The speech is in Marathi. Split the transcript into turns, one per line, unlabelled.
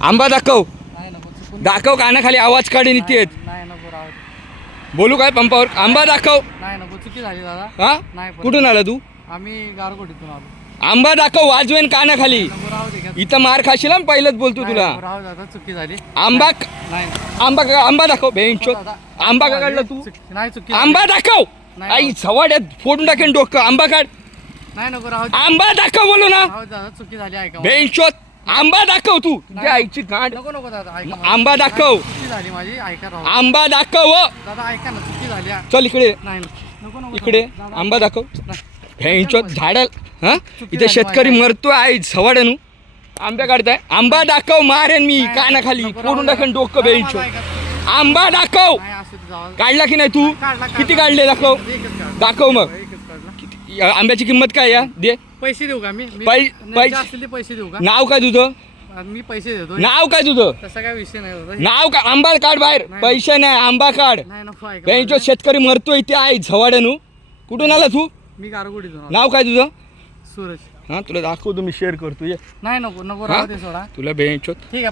आंबा दाखव.
दाखव नको चुकून
दाखव कानाखाली आवाज काढे निघतेत बोलू काय पंपावर? आंबा दाखव.
नाही नको चुकी झाली दादा
हा?
नाही
कुठून आला तू?
आम्ही गारगोटीतून आलो
आंबा दाखव वाजवेन कानाखाली.
खाली
इथं मार खाशील हं, पहिलंच बोलतो तुला.
चुकी झाली
आंबा आंबा का- आंबा दाखव.
भेंचो
आंबा का काढला तू?
नाही चुकी
आंबा दाखव.
नाही.
आई सवाड्यात फोडून टाकेन डोकं. आंबा काढ.
नाही नको राहू
आंबा दाखव बोलू ना.
चुकी झाली ऐका
आंबा दाखव तू तुझ्या. आईची गांड
नको नको दादा ऐका मला.
आंबा दाखव.
नाही, चुकी झाली माझी ऐका.
आंबा दाखव व.
दादा ऐका ना चुकी झाली हा.
चल इकडे
नाही नको नको नको
इकडे
दादा,
आंबा दाखव
नाही.
भेंचोत झाडाल हा इथे शेतकरी
माझी.
मरतोय आई सवाड्यानु आंब्या काढताय आंबा दाखव मारेन मी
नाही,
कानाखाली
नको राहू
फोडून
दे.
टाकेन डोकं
दादा, ऐका.
आंबा दाखव
नाही असू दे जाऊ दे.
काढला की नाही तू
काढला, काढला.
किती काढले दाखव
एकच काढला.
दाखव मग.
एकच.
या आंब्याची किंमत काय या? दे.
पैसे देऊ का मी? मी-
पै-
नाही,
पै-
जे असतील ते पैसे देऊ का?
नाव काय तुझं?
मी पैसे देतो.
नाव काय तुझं?
तसा काय विषय नाही.
नाव का आंबा काढ बाहेर. पैसे नाही. आंबा काढ.
नाही नको ऐका.
बेंचो
माझं.
शेतकरी मरतोय इथे आई झवाड्यानु. कुठून आला तू?
मी गारगोडीतून आलो.
नाव काय तुझं?
सूरज.
हा तुला दाखवतो मी शेअर करतो ये.
नाही नको नको? राहू दे सोडा.
तुला बेंचो
ठीक आहे.